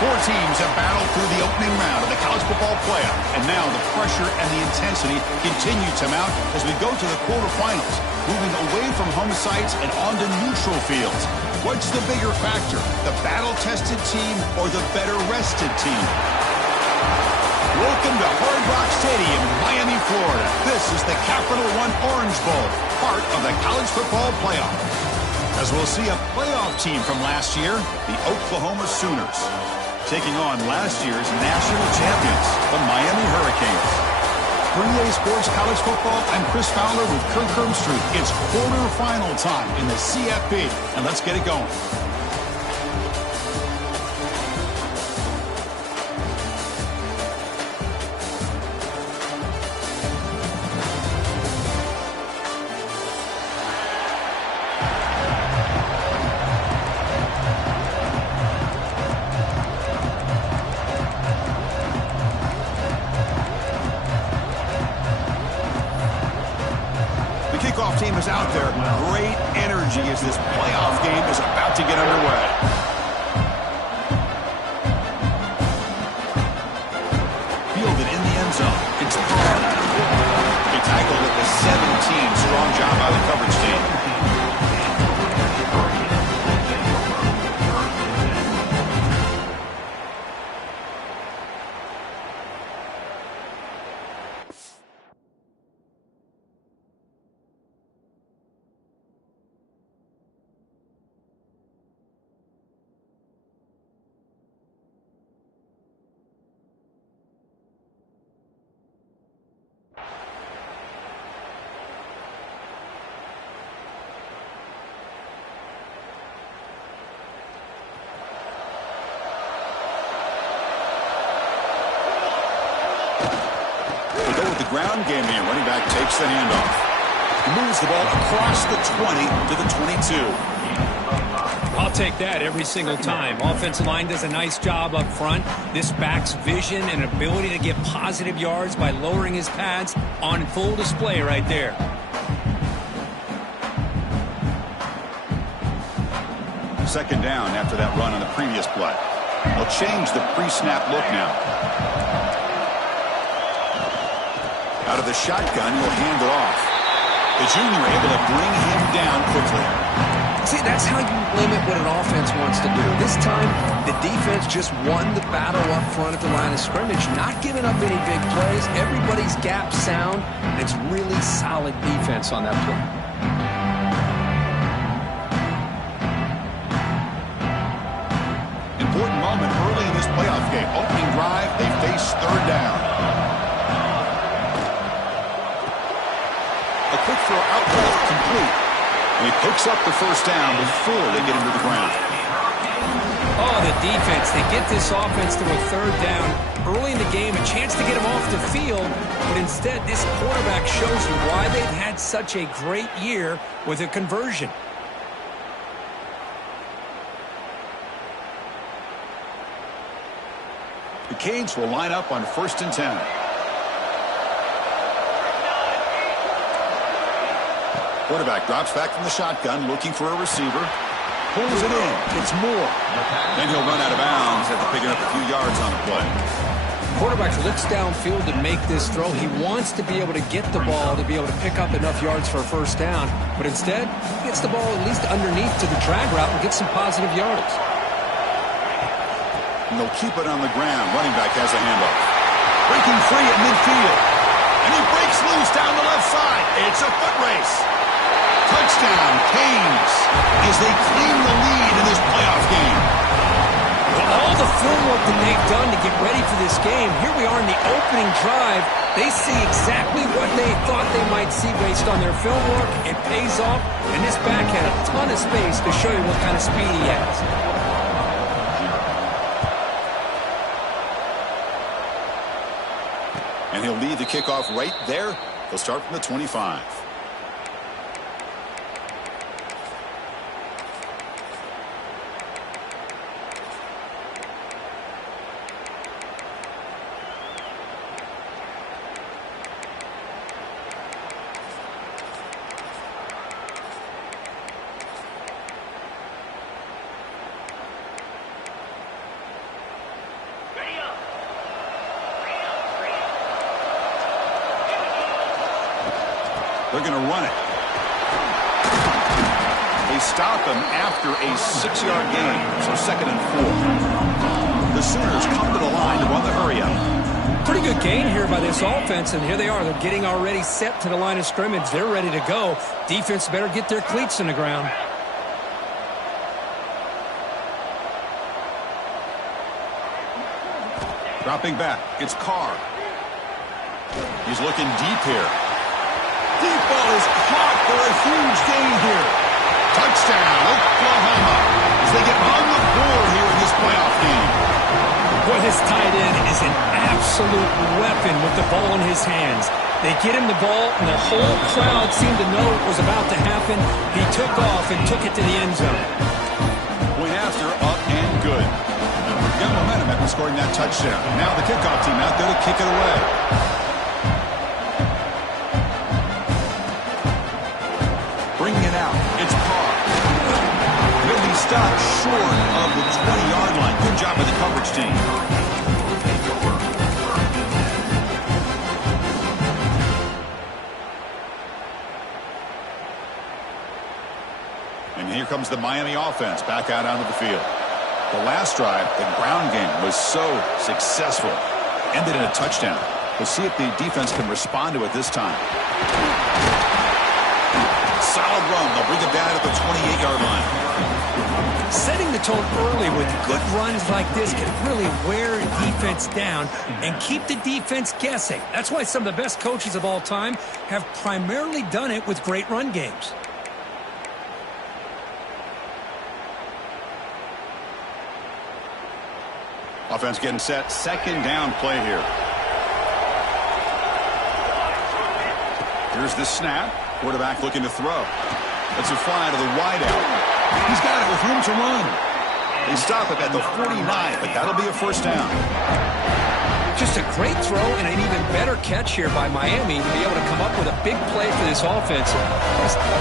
Four teams have battled through the opening round of the college football playoff, and now the pressure and the intensity continue to mount as we go to the quarterfinals, moving away from home sites and onto neutral fields. What's the bigger factor, the battle-tested team or the better-rested team? Welcome to Hard Rock Stadium in Miami, Florida. This is the Capital One Orange Bowl, part of the college football playoff. As we'll see a playoff team from last year, the Oklahoma Sooners, taking on last year's national champions, the Miami Hurricanes. For EA Sports College Football, I'm Chris Fowler with Kirk Herbstreit. It's quarterfinal time in the CFP, and let's get it going. Kickoff team is out there. Great energy as this playoff game is about to get underway. Fielded in the end zone. It's Brown. He tackled at the 17. Strong job by the coverage team. Ground game here. Running back takes the handoff. Moves the ball across the 20 to the 22. I'll take that every single time. Offensive line does a nice job up front. This back's vision and ability to get positive yards by lowering his pads on full display right there. Second down after that run on the previous play. They'll change the pre-snap look now. Out of the shotgun, he'll hand it off. The junior able to bring him down quickly. See, that's how you limit what an offense wants to do. This time, the defense just won the battle up front at the line of scrimmage, not giving up any big plays. Everybody's gap sound, and it's really solid defense on that play. Important moment early in this playoff game. Opening drive, they face third down. A quick throw out left, complete. And he picks up the first down before they get into the ground. Oh, the defense. They get this offense to a third down early in the game, a chance to get him off the field, but instead this quarterback shows you why they've had such a great year with a conversion. The Canes will line up on 1st and 10. Quarterback drops back from the shotgun, looking for a receiver. Pulls it in. It's Moore. Then he'll run out of bounds after picking up a few yards on the play. Quarterback looks downfield to make this throw. He wants to be able to get the ball to be able to pick up enough yards for a first down. But instead, he gets the ball at least underneath to the drag route and gets some positive yardage. And they'll keep it on the ground. Running back has a handoff. Breaking free at midfield. And he breaks loose down the left side. It's a foot race. Touchdown, Canes, as they claim the lead in this playoff game. Well, all the film work that they've done to get ready for this game, here we are in the opening drive. They see exactly what they thought they might see based on their film work. It pays off, and this back had a ton of space to show you what kind of speed he has. And he'll lead the kickoff right there. He'll start from the 25. They're going to run it. They stop him after a 6-yard gain, so 2nd and 4. The Sooners come to the line to run the hurry up. Pretty good gain here by this offense, and here they are. They're getting already set to the line of scrimmage. They're ready to go. Defense better get their cleats in the ground. Dropping back, it's Carr. He's looking deep here. Deep ball is caught for a huge gain here. Touchdown, Oklahoma, as they get on the board here in this playoff game. Boy, this tight end is an absolute weapon with the ball in his hands. They get him the ball, and the whole crowd seemed to know what was about to happen. He took off and took it to the end zone. Point after, up and good. Got momentum after scoring that touchdown. Now the kickoff team out there to kick it away. Bringing it out, it's Carr. He'll be stopped short of the 20-yard line. Good job by the coverage team. And here comes the Miami offense back out onto the field. The last drive, the ground game, was so successful. Ended in a touchdown. We'll see if the defense can respond to it this time. Solid run. They'll bring it down at the 28-yard line. Setting the tone early with good runs like this can really wear a defense down and keep the defense guessing. That's why some of the best coaches of all time have primarily done it with great run games. Offense getting set. 2nd down play here. Here's the snap. Quarterback looking to throw. That's a fly to the wideout. He's got it with room to run. They stop it at the 49, but that'll be a first down. Just a great throw and an even better catch here by Miami to be able to come up with a big play for this offense. Oh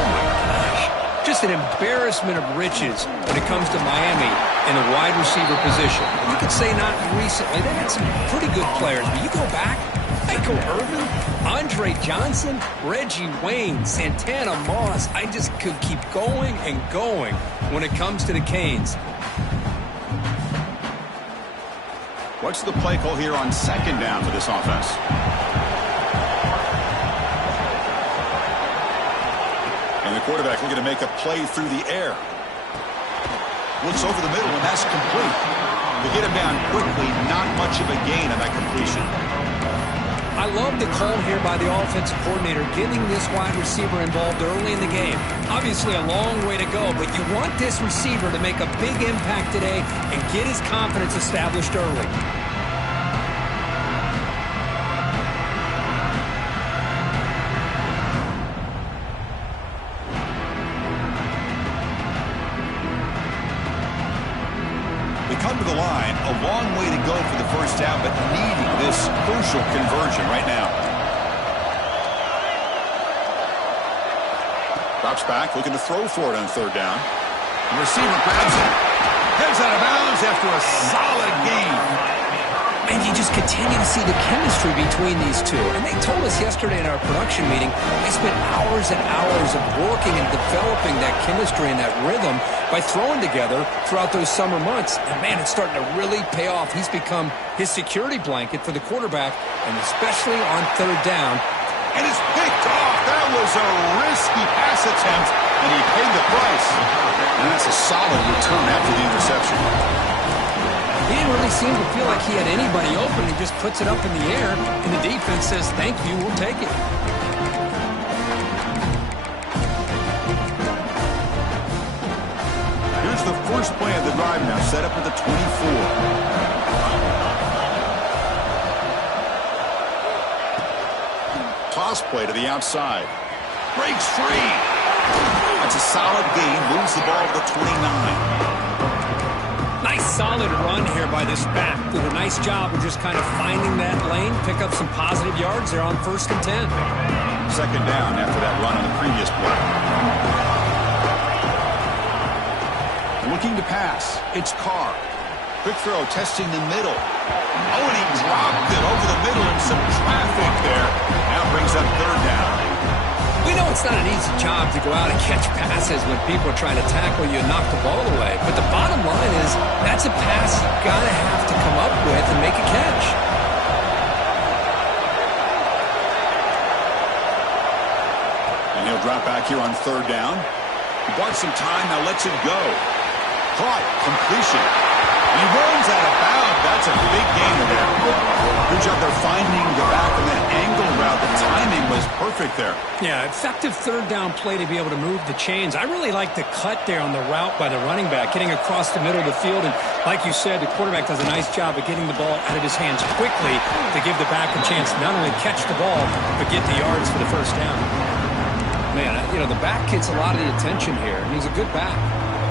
my gosh. Just an embarrassment of riches when it comes to Miami in the wide receiver position. You could say not recently. They had some pretty good players, but you go back, Michael Irvin, Andre Johnson, Reggie Wayne, Santana Moss. I just could keep going and going when it comes to the Canes. What's the play call here on 2nd down for this offense? And the quarterback looking to make a play through the air. Looks over the middle, and that's complete. They get him down quickly. Not much of a gain on that completion. I love the call here by the offensive coordinator, getting this wide receiver involved early in the game. Obviously a long way to go, but you want this receiver to make a big impact today and get his confidence established early. Come to the line, a long way to go for the first down, but needing this crucial conversion right now. Drops back, looking to throw for it on 3rd down. The receiver grabs it. Heads out of bounds after a solid gain. And you just continue to see the chemistry between these two. And they told us yesterday in our production meeting, they spent hours and hours of working and developing that chemistry and that rhythm by throwing together throughout those summer months. And, man, it's starting to really pay off. He's become his security blanket for the quarterback, and especially on third down. And it's picked off. That was a risky pass attempt, and he paid the price. And that's a solid return after the interception. He didn't really seem to feel like he had anybody open. He just puts it up in the air, and the defense says, thank you, we'll take it. Here's the first play of the drive now, set up at the 24. Toss play to the outside. Breaks free. That's a solid gain. Moves the ball to the 29. Nice solid run here by this back. Did a nice job of just kind of finding that lane, pick up some positive yards there on 1st and 10. Second down after that run on the previous play. Looking to pass. It's Carr. Quick throw, testing the middle. Oh, and he dropped it over the middle and some traffic there. Now brings up third down. We know it's not an easy job to go out and catch passes when people are trying to tackle you and knock the ball away. But the bottom line is that's a pass you've got to have to come up with and make a catch. And he'll drop back here on third down. He bought some time, now lets it go. Caught, completion. He runs out of bounds. That's a big gain there. Good job there finding the back of that angle route. The timing was perfect there. Yeah, effective third down play to be able to move the chains. I really like the cut there on the route by the running back, getting across the middle of the field. And like you said, the quarterback does a nice job of getting the ball out of his hands quickly to give the back a chance to not only catch the ball, but get the yards for the first down. Man, you know, the back gets a lot of the attention here, and he's a good back.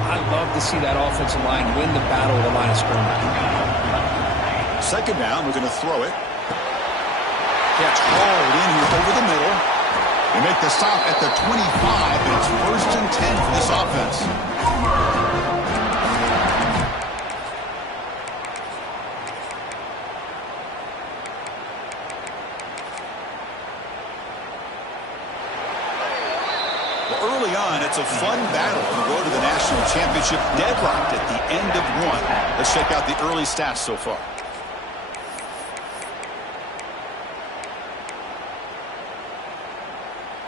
I love to see that offensive line win the battle of the line of scrimmage. Second down, we're going to throw it. Catch hauled in here over the middle. They make the stop at the 25, and it's 1st and 10 for this offense. Early on, it's a fun battle on the road to the national championship, deadlocked at the end of one. Let's check out the early stats so far.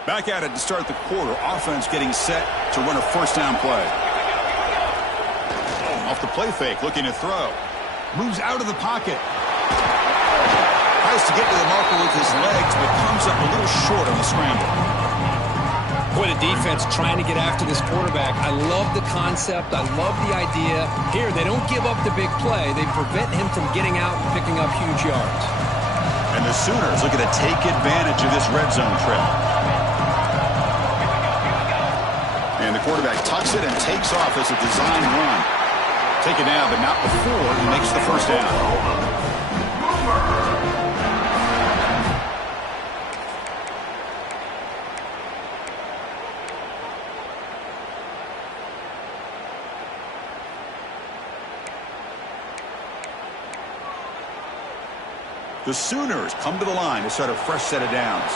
Back at it to start the quarter. Offense getting set to run a first down play. Off the play fake, looking to throw. Moves out of the pocket. Tries to get to the marker with his legs, but comes up a little short on the scramble. Boy, the defense trying to get after this quarterback. I love the concept. I love the idea. Here, they don't give up the big play. They prevent him from getting out and picking up huge yards. And the Sooners looking to take advantage of this red zone trip. And the quarterback tucks it and takes off as a design run. Take it down, but not before he makes the first down. The Sooners come to the line to start a fresh set of downs.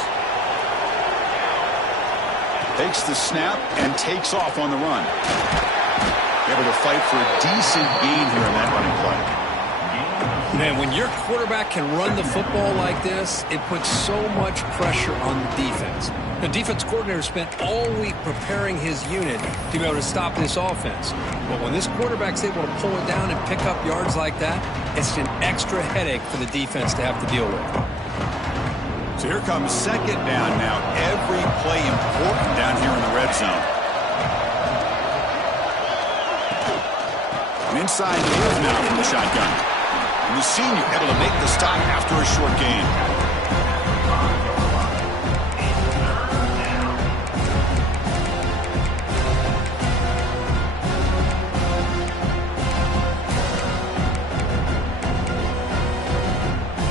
Takes the snap and takes off on the run. Able to fight for a decent gain here in that running play. Man, when your quarterback can run the football like this, it puts so much pressure on the defense. The defense coordinator spent all week preparing his unit to be able to stop this offense. But when this quarterback's able to pull it down and pick up yards like that, it's an extra headache for the defense to have to deal with. So here comes second down now. Every play important down here in the red zone. An inside move now from the shotgun. And the senior able to make the stop after a short gain.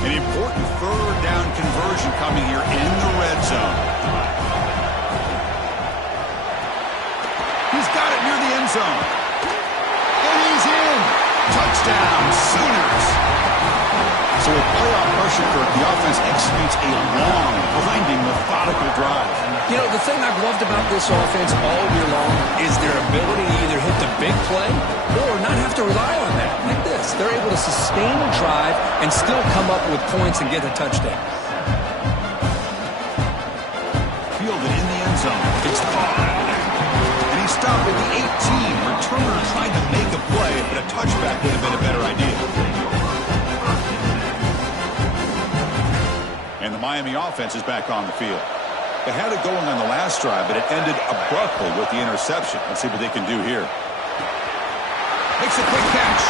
An important third down conversion coming here in the red zone. He's got it near the end zone. Touchdown, Sooners. So with playoff pressure, Kirk, the offense executes a long, grinding, methodical drive. You know, the thing I've loved about this offense all year long is their ability to either hit the big play or not have to rely on that. Like this. They're able to sustain a drive and still come up with points and get a touchdown. Fielded in the end zone. It's caught. And he stopped at the 18. Returner trying to make a play, but a touchback would have been a better idea. And the Miami offense is back on the field. They had it going on the last drive, but it ended abruptly with the interception. Let's see what they can do here. Makes a quick catch.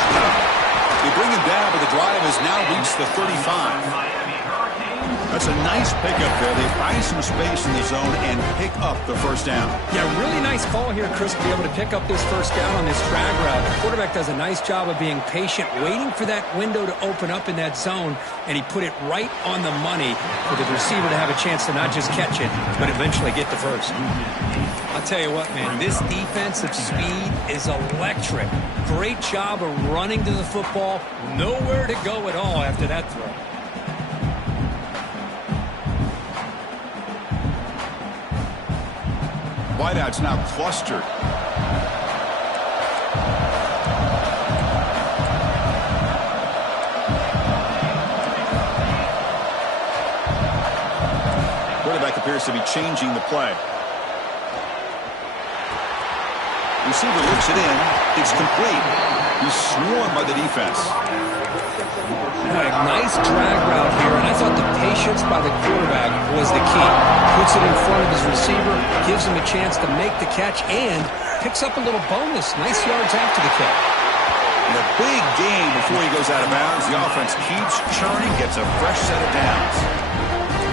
They bring him down, but the drive has now reached the 35. That's a nice pickup there. They find some space in the zone and pick up the first down. Yeah, really nice call here, Chris, to be able to pick up this first down on this drag route. The quarterback does a nice job of being patient, waiting for that window to open up in that zone, and he put it right on the money for the receiver to have a chance to not just catch it, but eventually get the first. I'll tell you what, man, this defensive speed is electric. Great job of running to the football. Nowhere to go at all after that throw. Wideouts now clustered. Quarterback appears to be changing the play. Receiver looks it in. It's complete. He's swarmed by the defense. What a nice drag route here, and I thought the patience by the quarterback was the key. Puts it in front of his receiver, gives him a chance to make the catch, and picks up a little bonus. Nice yards after the catch. And a big gain before he goes out of bounds. The offense keeps churning, gets a fresh set of downs.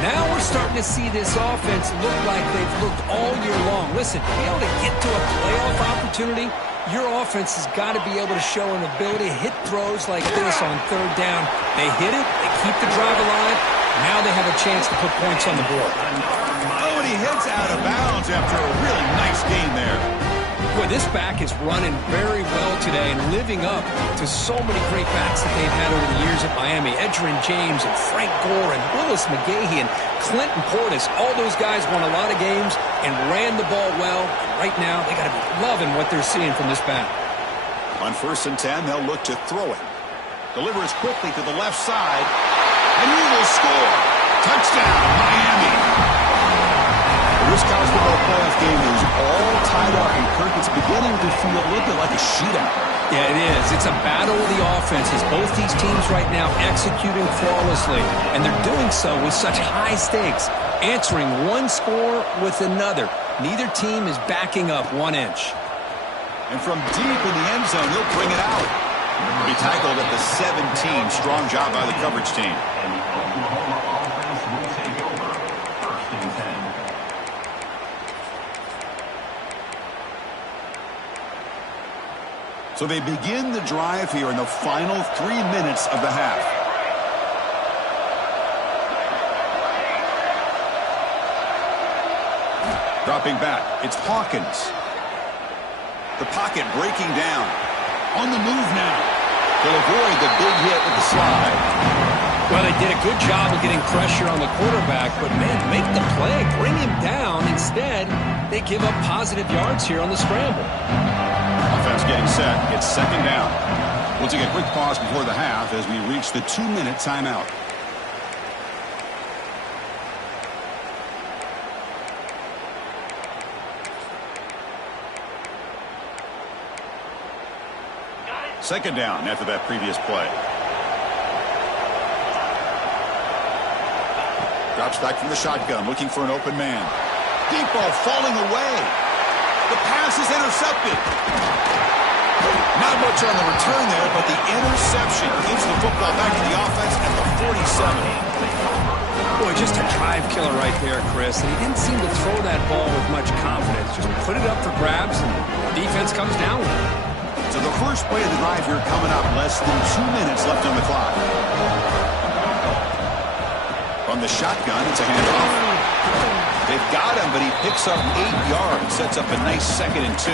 Now we're starting to see this offense look like they've looked all year long. Listen, to be able to get to a playoff opportunity, your offense has got to be able to show an ability to hit throws like this on third down. They hit it, they keep the drive alive. Now they have a chance to put points on the board. Oh, and he heads out of bounds after a really nice gain there. Boy, this back is running very well today and living up to so many great backs that they've had over the years at Miami. Edgerrin James and Frank Gore and Willis McGahee and Clinton Portis. All those guys won a lot of games and ran the ball well. Right now, they got to be loving what they're seeing from this back. On 1st and 10, they'll look to throw it. Delivers quickly to the left side, and he will score. Touchdown, Miami. This college football playoff game is all tied up, and Kirk, it's beginning to feel a little bit like a shootout. Yeah, it is. It's a battle of the offenses. Both these teams right now executing flawlessly, and they're doing so with such high stakes, answering one score with another. Neither team is backing up 1 inch. And from deep in the end zone, he'll bring it out. He tackled at the 17. Strong job by the coverage team. So they begin the drive here in the final 3 minutes of the half. Dropping back, it's Hawkins. The pocket breaking down. On the move now. They'll avoid the big hit with the slide. Well, they did a good job of getting pressure on the quarterback, but, man, make the play, bring him down. Instead, they give up positive yards here on the scramble. Offense getting set. It's 2nd down. We'll take a quick pause before the half as we reach the 2-minute timeout. Second down after that previous play. Drops back from the shotgun, looking for an open man. Deep ball falling away. The pass is intercepted. Not much on the return there, but the interception gives the football back to the offense at the 47. Boy, just a drive killer right there, Chris. And he didn't seem to throw that ball with much confidence. Just put it up for grabs, and the defense comes down with it. So the first play of the drive here coming up. Less than 2 minutes left on the clock. From the shotgun, it's a handoff. They've got him, but he picks up 8 yards. Sets up a nice 2nd and 2.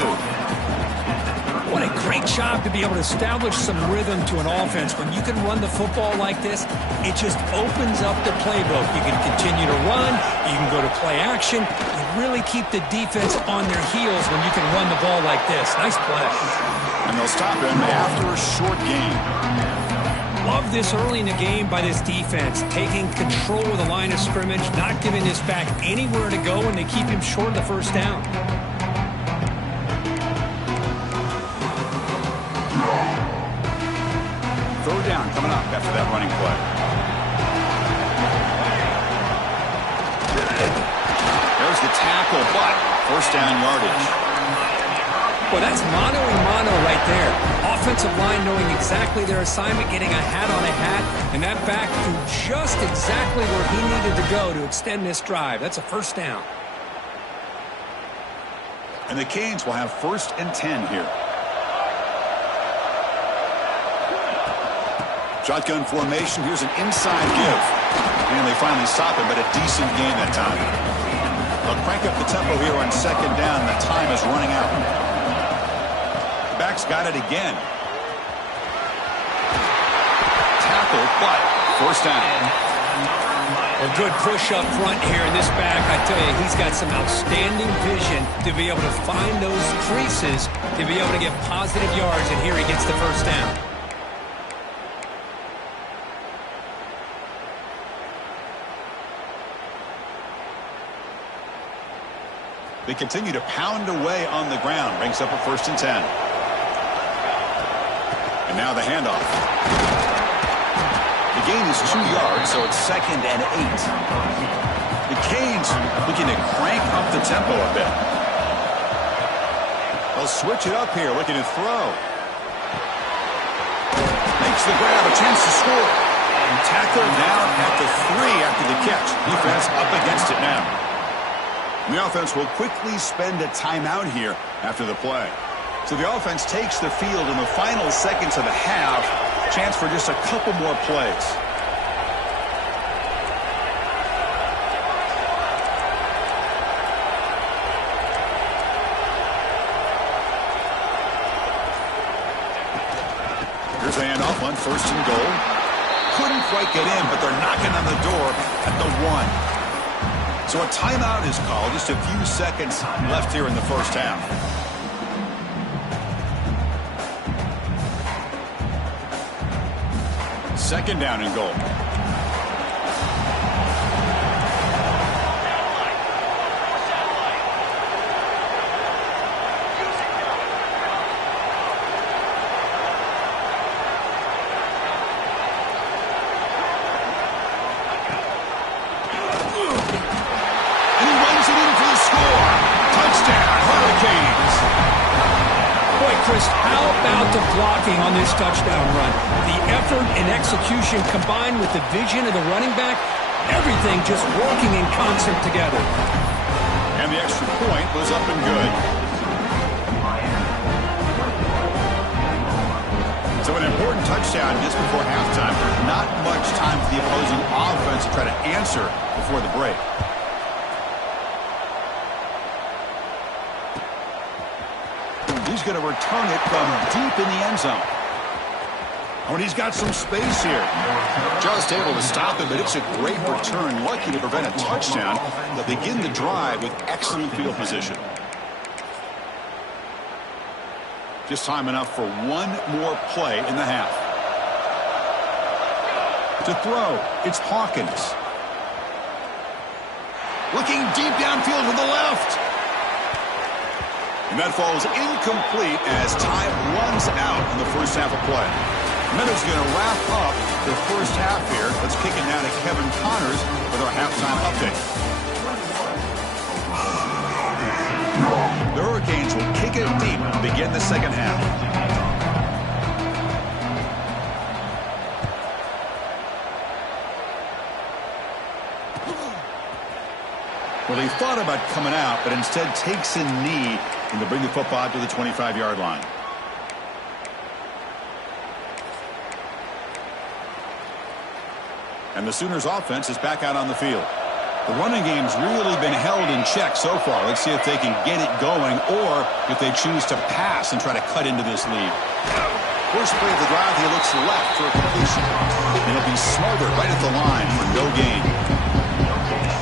What a great job to be able to establish some rhythm to an offense. When you can run the football like this, it just opens up the playbook. You can continue to run. You can go to play action. You really keep the defense on their heels when you can run the ball like this. Nice play. And they'll stop him after a short gain. Love this early in the game by this defense, taking control of the line of scrimmage, not giving this back anywhere to go, and they keep him short of the first down. Third down coming up after that running play. There's the tackle, but first down yardage. Well, that's mano-a-mano right there. Offensive line knowing exactly their assignment, getting a hat on a hat, and that back to just exactly where he needed to go to extend this drive. That's a first down. And the Canes will have 1st and 10 here. Shotgun formation. Here's an inside give. And they finally stop him, but a decent gain that time. They'll crank up the tempo here on 2nd down. The time is running out. The back's got it again. Tackle, but first down. A good push up front here in this back. I tell you, he's got some outstanding vision to be able to find those creases, to be able to get positive yards, and here he gets the first down. They continue to pound away on the ground. Brings up a 1st and 10. And now the handoff. The gain is 2 yards, so it's 2nd and 8. The Canes looking to crank up the tempo a bit. They'll switch it up here, looking to throw. Makes the grab, a chance to score. And tackled down at the 3 after the catch. Defense up against it now. The offense will quickly spend a timeout here after the play. So the offense takes the field in the final seconds of the half. Chance for just a couple more plays. Here's a handoff on 1st and goal. Couldn't quite get in, but they're knocking on the door at the 1. So a timeout is called. Just a few seconds left here in the first half. Second down and goal. How about the blocking on this touchdown run? The effort and execution combined with the vision of the running back, everything just working in concert together. And the extra point was up and good. So an important touchdown just before halftime. Not much time for the opposing offense to try to answer before the break. He's going to return it from deep in the end zone. Oh, and he's got some space here. Just able to stop it, but it's a great return. Lucky to prevent a touchdown. They'll begin the drive with excellent field position. Just time enough for one more play in the half. To throw, it's Hawkins. Looking deep downfield to the left. And that falls incomplete as time runs out in the first half of play. Meadows going to wrap up the first half here. Let's kick it now to Kevin Connors with our halftime update. The Hurricanes will kick it deep to begin the second half. Well, he thought about coming out, but instead takes a knee and to bring the football to the 25-yard line. And the Sooners offense is back out on the field. The running game's really been held in check so far. Let's see if they can get it going or if they choose to pass and try to cut into this lead. First play of the drive, he looks left for a completion. And it'll be Smothers right at the line for no gain.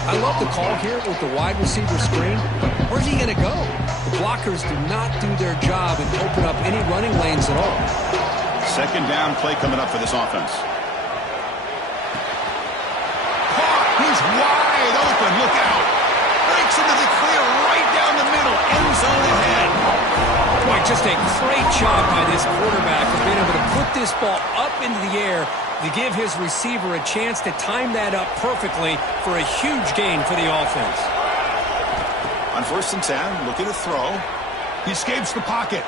I love the call here with the wide receiver screen, but where's he going to go? The blockers do not do their job and open up any running lanes at all. Second down play coming up for this offense. He's wide open. Look out. Breaks into the clear right down the middle. End zone ahead. Boy, just a great job by this quarterback of being able to put this ball up into the air to give his receiver a chance to time that up perfectly for a huge gain for the offense. On 1st and 10, looking to throw. He escapes the pocket.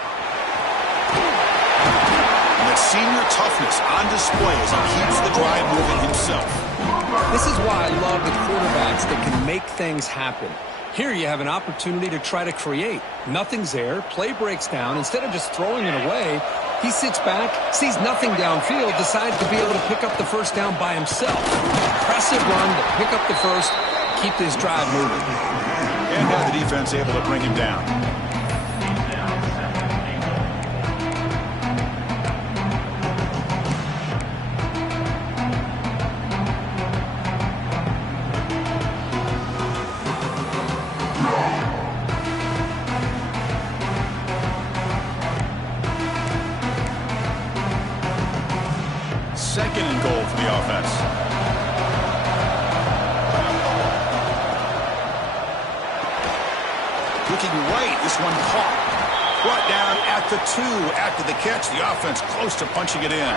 And that senior toughness on display as he keeps the drive moving himself. This is why I love the quarterbacks that can make things happen. Here you have an opportunity to try to create. Nothing's there. Play breaks down. Instead of just throwing it away, he sits back, sees nothing downfield, decides to be able to pick up the first down by himself. Impressive run to pick up the first, keep this drive moving. And now the defense able to bring him down. Second and goal for the offense. Looking right, this one caught. Brought down at the 2 after the catch. The offense close to punching it in.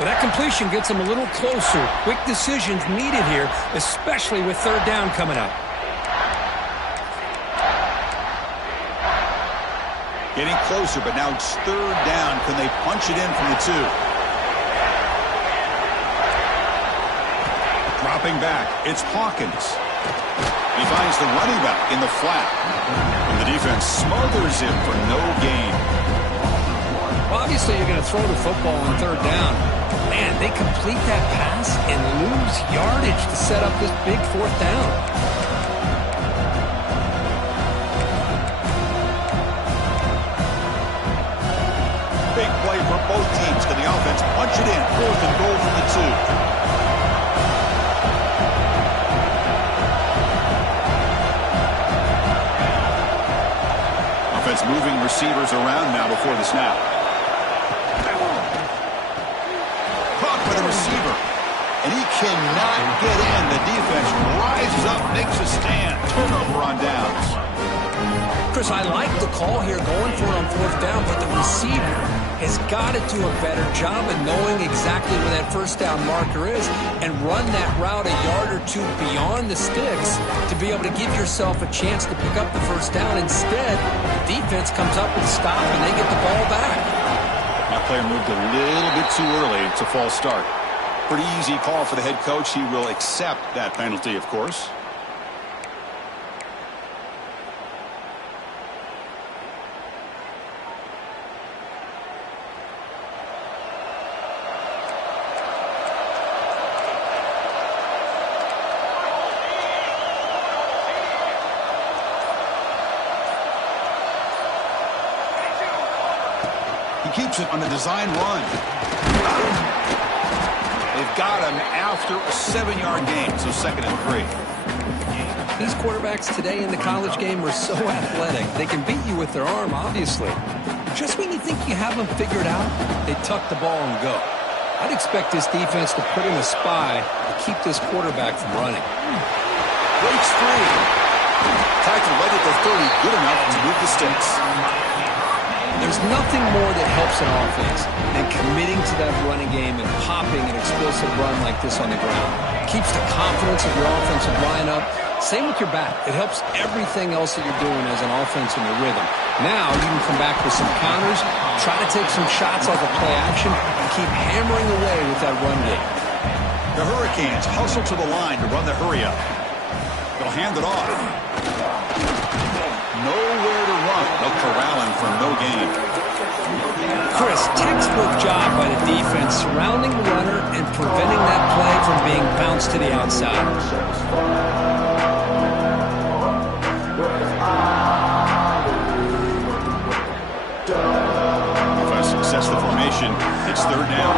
But that completion gets him a little closer. Quick decisions needed here, especially with third down coming up. Getting closer, but now it's third down. Can they punch it in from the 2? Dropping back, it's Hawkins. He finds the running back in the flat. And the defense smothers him for no gain. Well, obviously you're going to throw the football on third down. Man, they complete that pass and lose yardage to set up this big fourth down. Big play for both teams. Can the offense punch it in? 4th and goal from the 2. Offense moving receivers around now before the snap. Caught by the receiver. And he cannot get in. The defense rises up, makes a stand. Turnover on downs. Chris, I like the call here going for it on fourth down, but the receiver has got to do a better job of knowing exactly where that first down marker is and run that route a yard or 2 beyond the sticks to be able to give yourself a chance to pick up the first down. Instead, the defense comes up with a stop and they get the ball back. That player moved a little bit too early. It's a false start. Pretty easy call for the head coach. He will accept that penalty, of course. He keeps it on the design run. They've got him after a 7-yard gain, so 2nd and 3. These quarterbacks today in the college game are so athletic. They can beat you with their arm, obviously. Just when you think you have them figured out, they tuck the ball and go. I'd expect this defense to put in a spy to keep this quarterback from running. Breaks free. Tackle right at the 30, good enough to move the sticks. There's nothing more that helps an offense than committing to that running game and popping an explosive run like this on the ground. It keeps the confidence of your offensive lineup. Same with your back. It helps everything else that you're doing as an offense in your rhythm. Now you can come back with some counters, try to take some shots off of play action, and keep hammering away with that run game. The Hurricanes hustle to the line to run the hurry up. They'll hand it off. Nowhere to run. They'll corral him for no gain. Chris, textbook job by the defense surrounding the runner and preventing that play from being bounced to the outside. Offense success the formation. It's third down.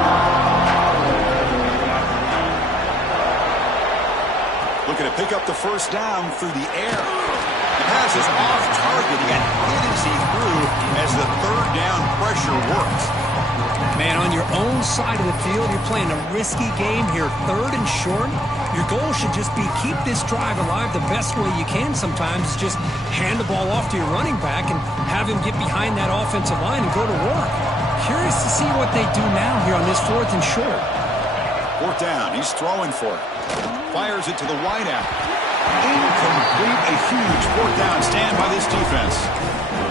Looking to pick up the first down through the air. The pass is off target. He got hit as he threw as the third down pressure works. Man, on your own side of the field, you're playing a risky game here. Third and short. Your goal should just be keep this drive alive the best way you can sometimes. Is just hand the ball off to your running back and have him get behind that offensive line and go to work. Curious to see what they do now here on this fourth and short. Fourth down. He's throwing for it. Fires it to the wideout. Incomplete. A huge fourth down stand by this defense.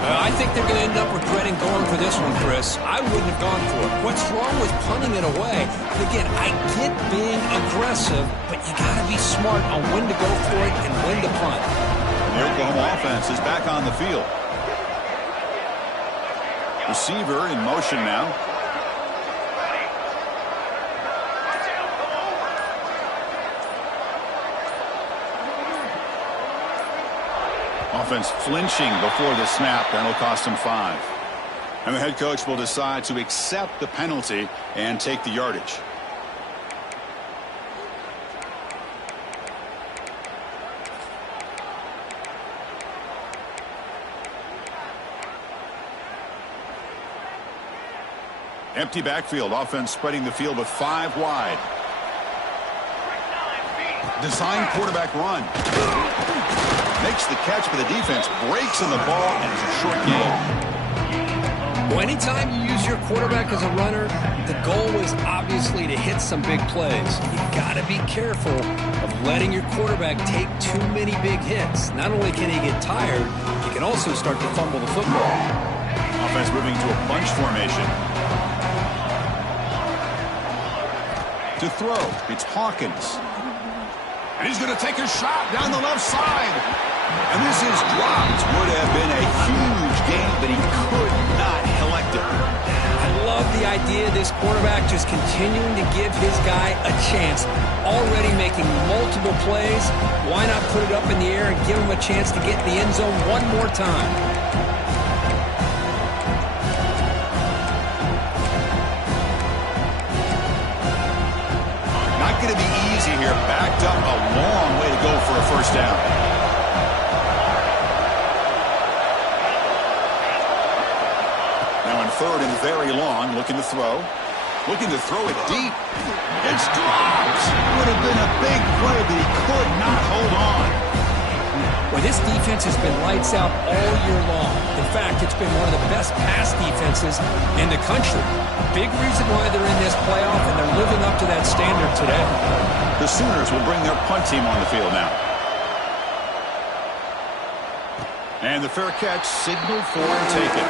I think they're going to end up regretting going for this one, Chris. I wouldn't have gone for it. What's wrong with punting it away? And again, I get being aggressive, but you got to be smart on when to go for it and when to punt. The Oklahoma offense is back on the field. Receiver in motion now. Offense flinching before the snap. That'll cost him 5. And the head coach will decide to accept the penalty and take the yardage. Empty backfield. Offense spreading the field with 5 wide. Design quarterback run. Makes the catch, but the defense breaks on the ball, and it's a short game. Well, anytime you use your quarterback as a runner, the goal is obviously to hit some big plays. You've got to be careful of letting your quarterback take too many big hits. Not only can he get tired, he can also start to fumble the football. Offense moving to a bunch formation. To throw, it's Hawkins. And he's going to take a shot down the left side. And this is dropped. Would have been a huge gain, but he could not collect it. I love the idea of this quarterback just continuing to give his guy a chance. Already making multiple plays. Why not put it up in the air and give him a chance to get in the end zone one more time? Not going to be easy here. Backed up a long way to go for a first down. Now in third and very long, looking to throw. Looking to throw it deep. It's dropped. Would have been a big play, but he could not hold on. Well, this defense has been lights out all year long. In fact, it's been one of the best pass defenses in the country. Big reason why they're in this playoff, and they're living up to that standard today. The Sooners will bring their punt team on the field now. And the fair catch signaled for and taken.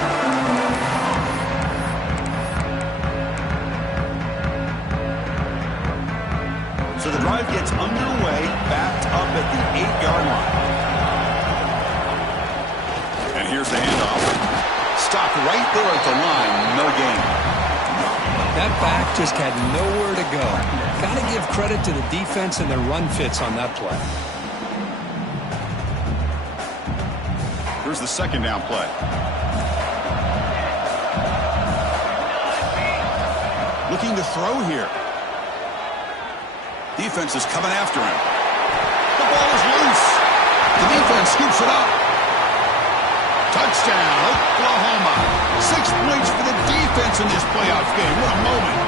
So the drive gets underway, backed up at the 8-yard line. And here's the handoff. Stopped right there at the line, no gain. That back just had nowhere to go. Got to give credit to the defense and their run fits on that play. Here's the second down play. Looking to throw here. Defense is coming after him. The ball is loose. The defense scoops it up. Touchdown, Oklahoma. 6 points for the defense in this playoff game. What a moment.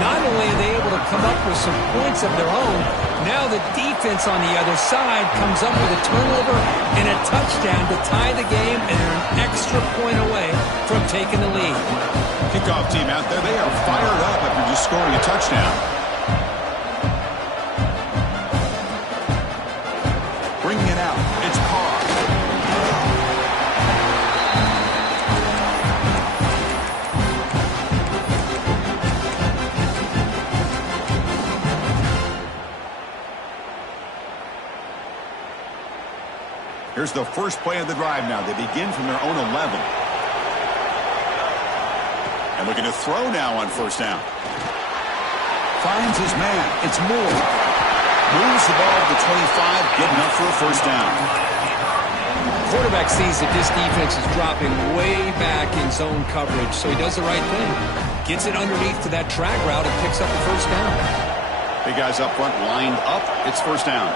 Not only are they able to come up with some points of their own, now the defense on the other side comes up with a turnover and a touchdown to tie the game, and they're an extra point away from taking the lead. Kickoff team out there, they are fired up after just scoring a touchdown. Bringing it out, it's Carr. Here's the first play of the drive now. They begin from their own 11. And looking to throw now on first down. Finds his man. It's Moore. Moves the ball to the 25, good enough for a first down. Quarterback sees that this defense is dropping way back in zone coverage, so he does the right thing. Gets it underneath to that drag route and picks up the first down. Big guys up front lined up. It's first down.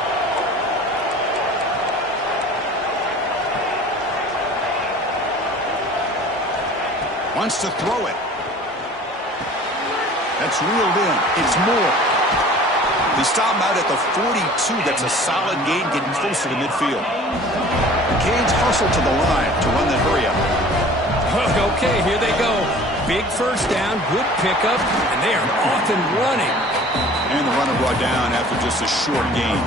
Wants to throw it. That's reeled in. It's Moore. They stop him out at the 42. That's a solid gain, getting closer to midfield. Canes hustle to the line to run the hurry up. Okay, here they go. Big first down, good pickup, and they are off and running. And the runner brought down after just a short gain.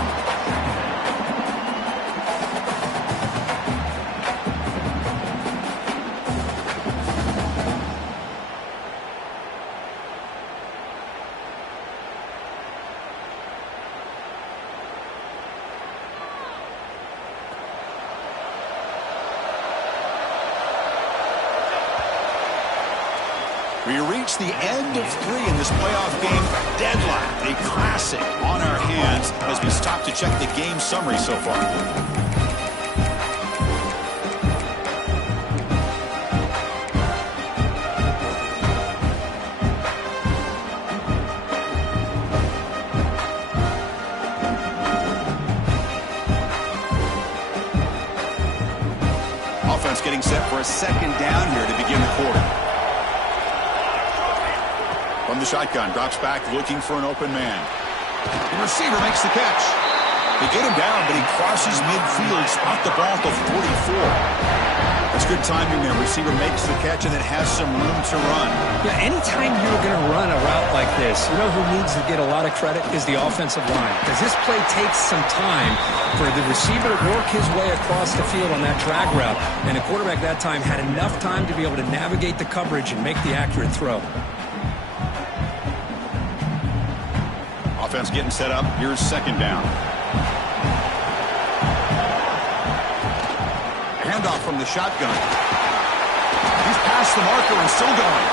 We reach the end of 3 in this playoff game. Deadlocked, a classic on our hands as we stop to check the game summary so far. Offense getting set for a second down here to begin the quarter. From the shotgun, drops back looking for an open man. The receiver makes the catch. They get him down, but he crosses midfield, spot the ball at the 44. That's good timing there. Receiver makes the catch and then has some room to run. Yeah, anytime you're going to run a route like this, you know who needs to get a lot of credit is the offensive line. Because this play takes some time for the receiver to work his way across the field on that drag route. And the quarterback that time had enough time to be able to navigate the coverage and make the accurate throw. Offense getting set up. Here's second down. Handoff from the shotgun. He's past the marker and still going.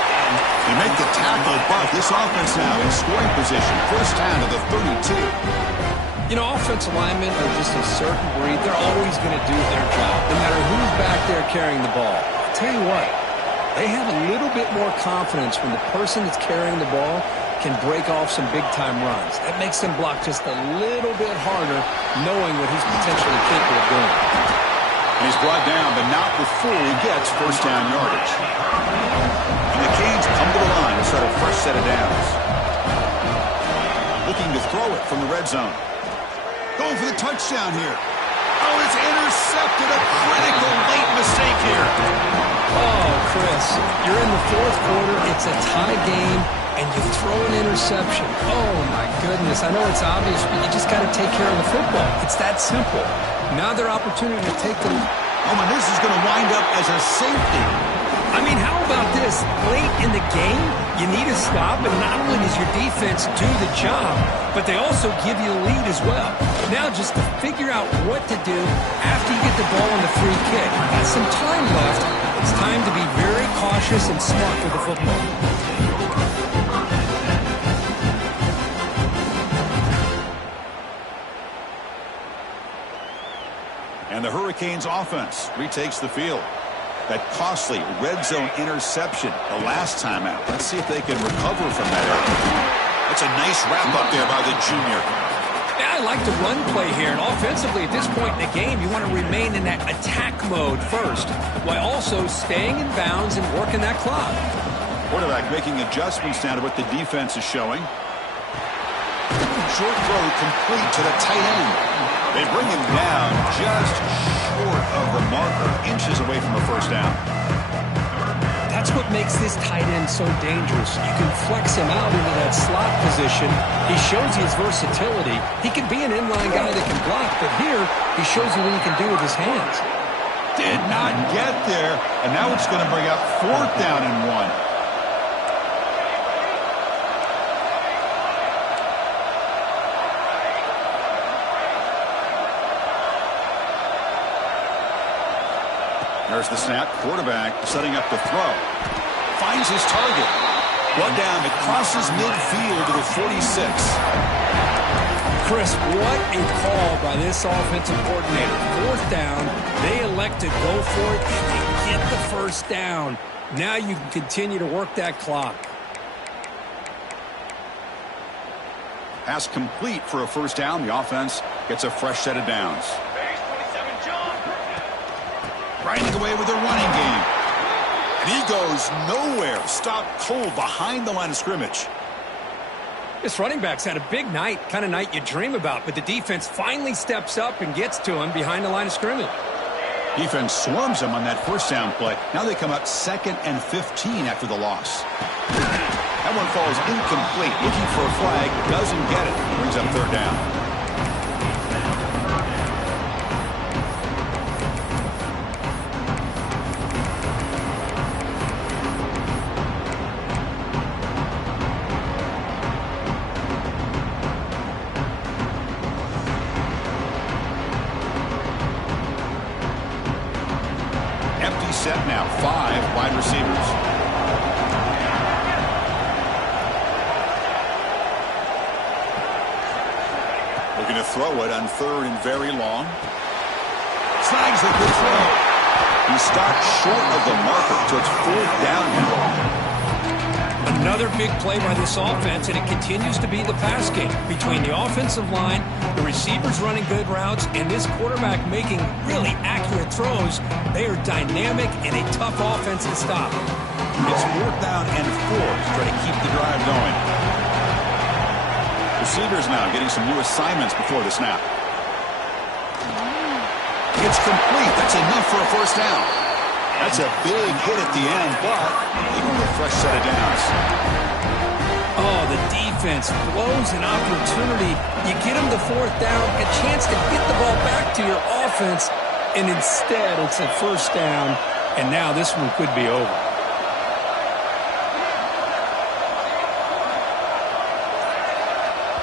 They make the tackle, but this offense now in scoring position. First down to the 32. You know, offensive linemen are just a certain breed. They're always going to do their job, no matter who's back there carrying the ball. I'll tell you what, they have a little bit more confidence when the person that's carrying the ball can break off some big-time runs. That makes them block just a little bit harder, knowing what he's potentially capable of doing. And he's brought down, but not before he gets first down yardage. And the Canes come to the line to start a fresh set of downs. Looking to throw it from the red zone. Going for the touchdown here. Oh, it's intercepted. A critical late mistake here. Oh, Chris, you're in the fourth quarter. It's a tie game, and you throw an interception. Oh, my goodness. I know it's obvious, but you just got to take care of the football. It's that simple. Now their opportunity to take the... Oh, and this is going to wind up as a safety. I mean, how about this? Late in the game, you need a stop, and not only does your defense do the job, but they also give you a lead as well. Now just to figure out what to do after you get the ball on the free kick. Got some time left. It's time to be very cautious and smart with the football. And the Hurricanes offense retakes the field. That costly red zone interception the last time out. Let's see if they can recover from that error. That's a nice wrap up there by the junior. Yeah, I like the run play here. And offensively, at this point in the game, you want to remain in that attack mode first, while also staying in bounds and working that clock. Quarterback making adjustments now to what the defense is showing. Short throw complete to the tight end. They bring him down just short of the marker, inches away from a first down. That's what makes this tight end so dangerous. You can flex him out into that slot position. He shows you his versatility. He can be an inline guy that can block, but here he shows you what he can do with his hands. Did not get there, and now it's going to bring up fourth down and 1. There's the snap. Quarterback setting up the throw. finds his target. One down, it crosses midfield to the 46. Chris, what a call by this offensive coordinator. Fourth down, they elect to go for it, and they get the first down. Now you can continue to work that clock. Pass complete for a first down. The offense gets a fresh set of downs. Riding away with a running game. And he goes nowhere. Stopped cold behind the line of scrimmage. This running back's had a big night, kind of night you dream about, but the defense finally steps up and gets to him behind the line of scrimmage. Defense swarms him on that first down play. Now they come up 2nd and 15 after the loss. That one falls incomplete. Looking for a flag. Doesn't get it. Brings up third down. Empty set now. 5 wide receivers. Looking to throw it on 3rd and very long. Snags a good throw. He stopped short of the marker, so it's 4th down now. Another big play by this offense, and it continues to be the pass game. Between the offensive line, the receivers running good routes, and this quarterback making really accurate throws, they are dynamic and a tough offense to stop. It's 4th down and 4 to try to keep the drive going. Receivers now getting some new assignments before the snap. It's complete. That's enough for a first down. That's a big hit at the end, but they go with a fresh set of downs. Oh, the defense blows an opportunity. You get them the 4th down, a chance to get the ball back to your offense, and instead it's a first down, and now this one could be over.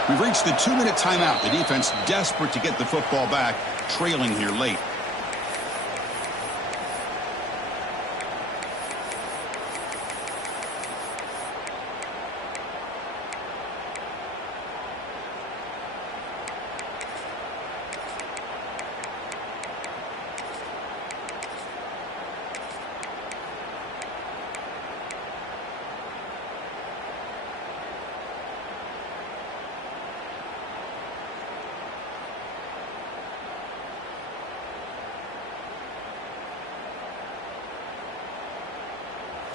We've reached the 2-minute timeout. The defense desperate to get the football back, trailing here late.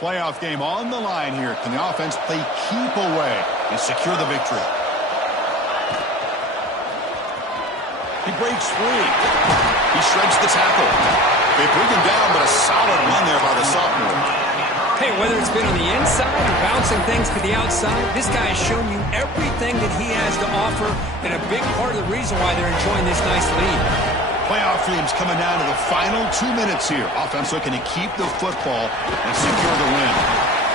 Playoff game on the line here. Can the offense play keep away and secure the victory? He breaks free. He shreds the tackle. They bring him down, but a solid run there by the sophomore. Hey, whether it's been on the inside or bouncing things to the outside, this guy has shown you everything that he has to offer, and a big part of the reason why they're enjoying this nice lead. Playoff dreams coming down to the final 2 minutes here. Offense looking to keep the football and secure the win.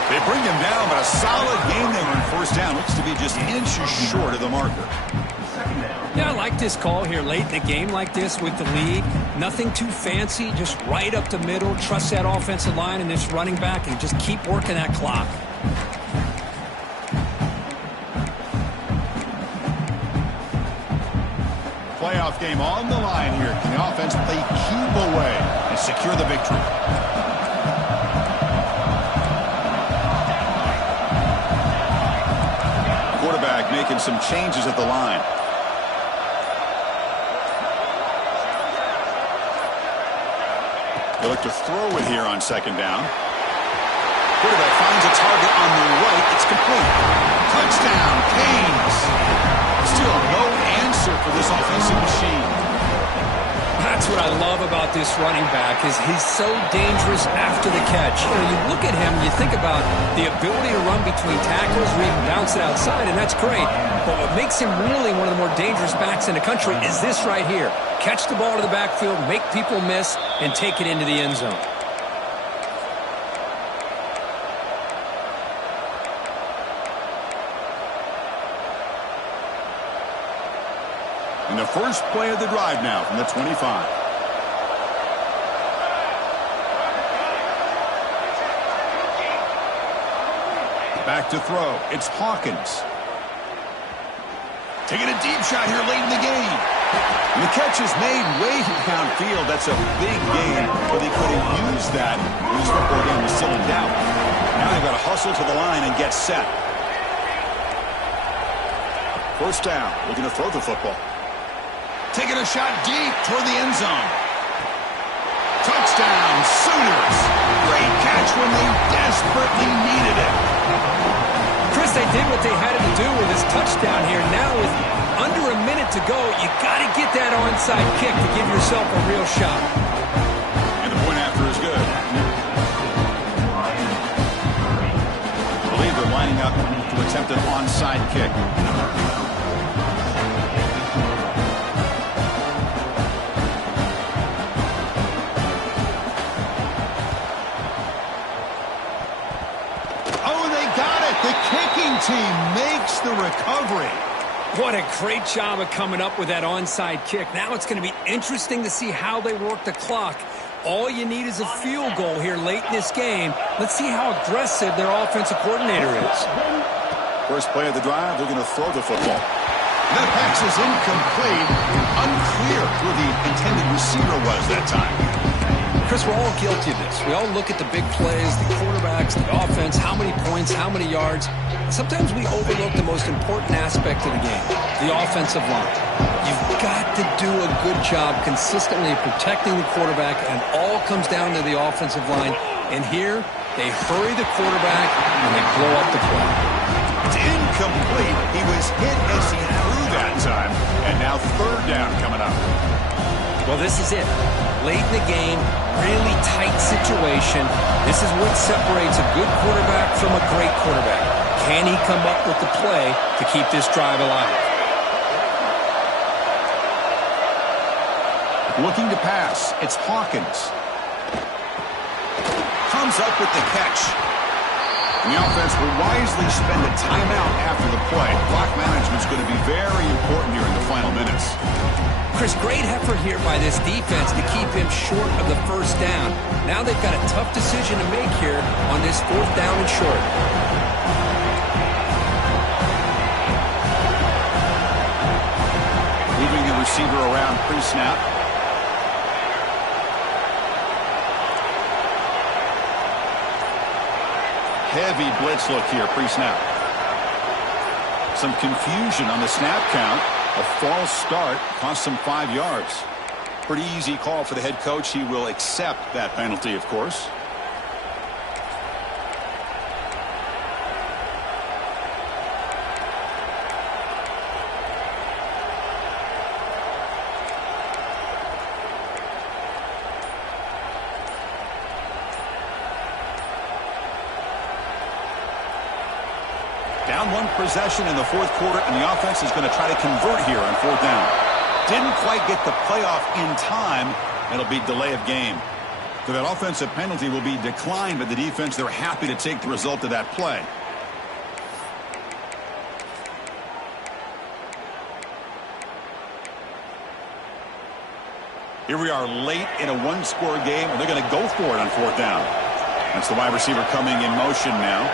They bring him down, but a solid game there on first down. Looks to be just inches short of the marker. Yeah, I like this call here late in the game like this with the lead. Nothing too fancy, just right up the middle. Trust that offensive line and this running back and just keep working that clock. Playoff game on the line here. Can the offense play keep away and secure the victory? Quarterback making some changes at the line. They look to throw it here on 2nd down. Quarterback finds a target on the right. It's complete. Touchdown, Canes. Still no answer for this offensive machine. That's what I love about this running back is he's so dangerous after the catch. You know, you look at him, you think about the ability to run between tackles or even bounce it outside, and that's great. But what makes him really one of the more dangerous backs in the country is this right here. Catch the ball to the backfield, make people miss, and take it into the end zone. And the first play of the drive now from the 25. Back to throw. It's Hawkins. Taking a deep shot here late in the game. And the catch is made way downfield. That's a big gain, but they could have used that when this football game was still in doubt. Now they've got to hustle to the line and get set. First down, looking to throw the football. Taking a shot deep toward the end zone. Touchdown, Sooners. Great catch when they desperately needed it. Chris, they did what they had to do with this touchdown here. Now with under a minute to go, you got to get that onside kick to give yourself a real shot. And the point after is good. I believe they're lining up to attempt an onside kick. Team makes the recovery. What a great job of coming up with that onside kick. Now it's going to be interesting to see how they work the clock. All you need is a field goal here late in this game. Let's see how aggressive their offensive coordinator is. First play of the drive, they're going to throw the football. That pass is incomplete. Unclear who the intended receiver was that time. Chris, we're all guilty of this. We all look at the big plays, the quarterbacks, the offense, how many points, how many yards. Sometimes we overlook the most important aspect of the game, the offensive line. You've got to do a good job consistently protecting the quarterback, and it all comes down to the offensive line. And here, they hurry the quarterback, and they blow up the play. It's incomplete. He was hit as he threw that time, and now third down coming up. Well, this is it. Late in the game, really tight situation. This is what separates a good quarterback from a great quarterback. Can he come up with the play to keep this drive alive? Looking to pass. It's Hawkins. Comes up with the catch. And the offense will wisely spend a timeout after the play. Clock management is going to be very important here in the final minutes. Chris, great effort here by this defense to keep him short of the first down. Now they've got a tough decision to make here on this fourth down and short. Moving the receiver around pre-snap. Heavy blitz look here pre-snap. Some confusion on the snap count. A false start cost him 5 yards. Pretty easy call for the head coach. He will accept that penalty, of course. Down one possession in the fourth quarter, and the offense is going to try to convert here on fourth down. Didn't quite get the playoff in time. It'll be delay of game. So that offensive penalty will be declined by the defense. They're happy to take the result of that play. Here we are late in a one-score game, and they're going to go for it on fourth down. That's the wide receiver coming in motion now.